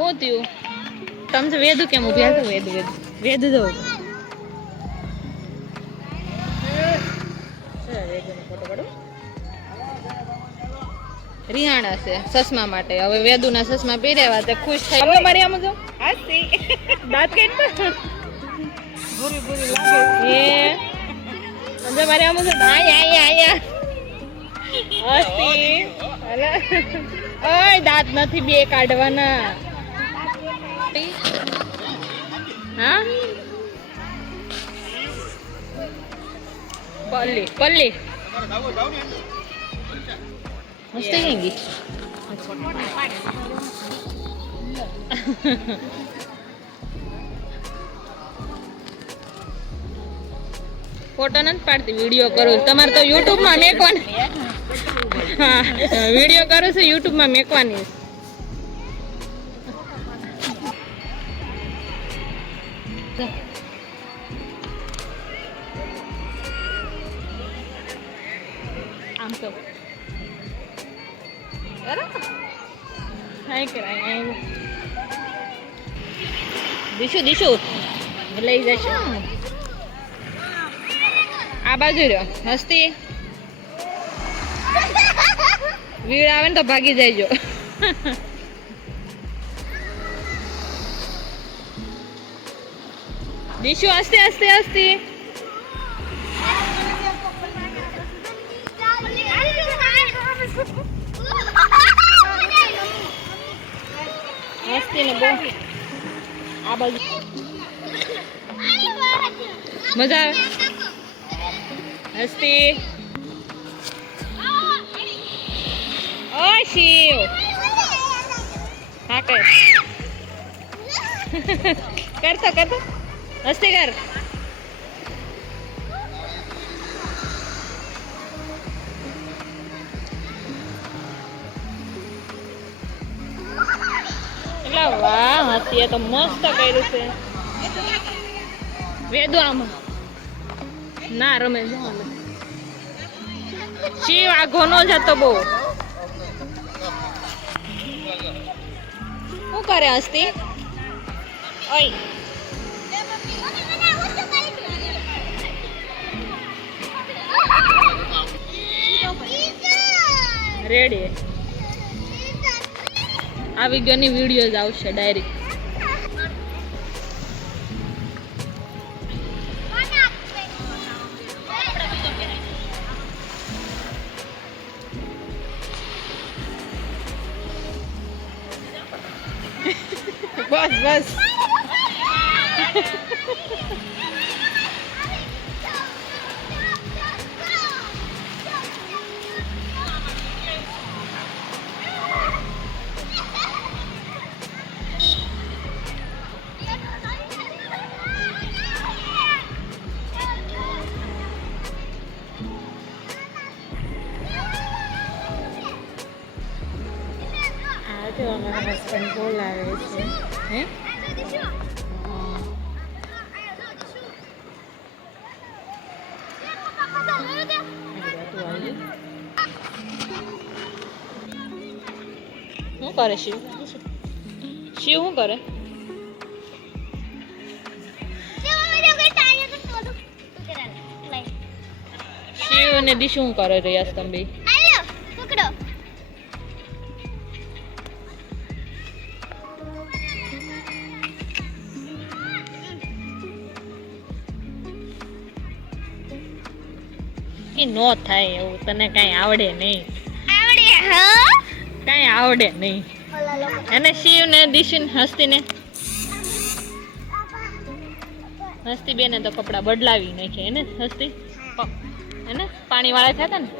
હોત્યું તમે વેદુ કેમ ઉભ્યા છો? વેદુ વેદુ વેદુ જો ફોટો પાડો. રિહાણા છે ચશ્મા માટે. હવે વેદુના ચશ્મા પહેર્યા તે ખુશ થઈ. હવે મારી આમ જો હાસી દાંત કેટ ભૂરી ભૂરી લાગે એ અંદર મારી આમ જો આયા આયા હાસી અલા ઓય દાંત નથી બે કાઢવાના. હા પલ્લી પલ્લી મસ્ત ગઈ. ફોટો નથી પાડતી વિડીયો કરું. તમારે તો યુટ્યુબ માં મેકવાની. હા વિડીયો કરું છું યુટ્યુબ માં મેકવાની. આમ તો દીશું દીશું લઈ જશો. આ બાજુ રહ્યો હસ્તી વીડ આવે ને તો ભાગી જાય. દીશું હસ્તે હસ્તે હસ્તી હસ્તી ને બહુ આ બાજુ મજા આવે. હસ્તી ઓ શિવ હા કર કરતો કરતો હસ્તી કર. વાહ હસ્તી તો મસ્ત કર્યું છે. વેદુ આમાં ના રમે શિવ આઘો નો જતો બહુ. શું કરે હસ્તી? ઓય રેડી આવી ગયો ની વિડીયોઝ આવશે ડાયરેક્ટ. બસ બસ અમારા હસબન્ડ બોલાવે છે. હે શું કરે શિવ? શિવ શું કરે? શિવ અને દિશુ શું કરે રહ્યા તમે બે? નો થાય એવું તને કઈ આવડે નહીં. કઈ આવડે નહીં. અને શિવ ને દિશુ હસ્તી ને હસ્તી બેને તો કપડા બદલાવી નાખે એને હસ્તી એને પાણી વાળા થયા હતા ને